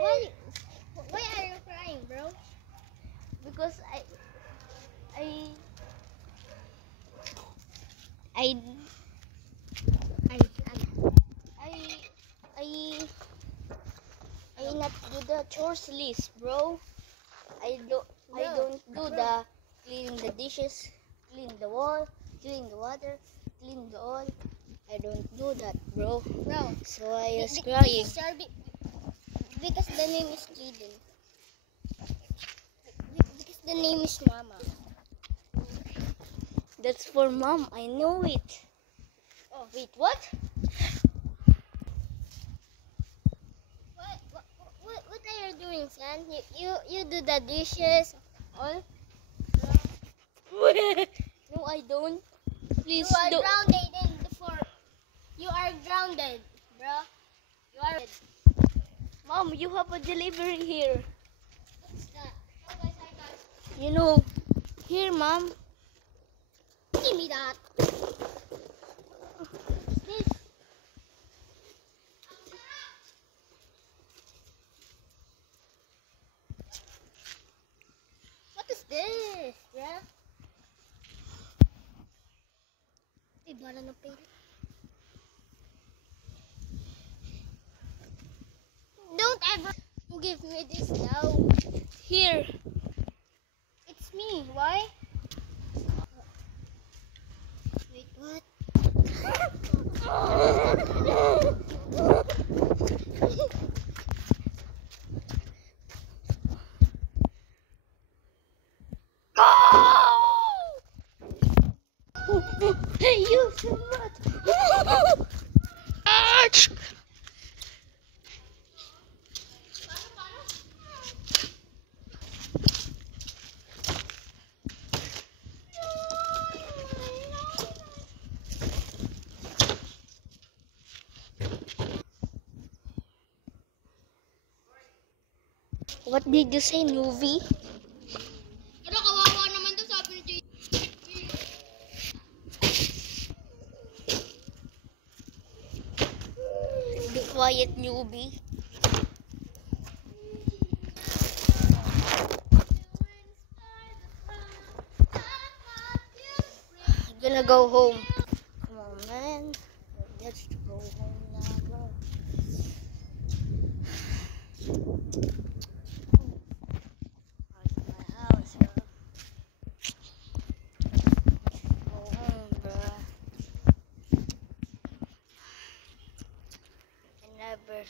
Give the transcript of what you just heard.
Why? Why are you crying, bro? Because I I I I not do the chores list, bro. I don't do the cleaning the dishes, clean the wall, clean the water, clean the oil. I don't do that, bro. Bro. So I was crying. Because the name is Jaden. Because the name is Mama. That's for mom. I know it. Oh. Wait, what? What are you doing, son? You do the dishes, all? No, I don't. Please You are do. grounded in the floor. You are grounded, bro. You are. Mom, you have a delivery here. What's that? Oh, guys, I got. You know, here, mom. Give me that. This. What is this, yeah? Iba na ng pera. Don't ever give me this now. Here. It's me. Why? Wait, what? Hey, you so much. What did you say, Nuvi? Pero kawawa naman to, sabi ni Jay. Be quiet, newbie. Gonna go home. Come on, man. Let's go home now, bro. Out of my house, bro. Go home, bro. I never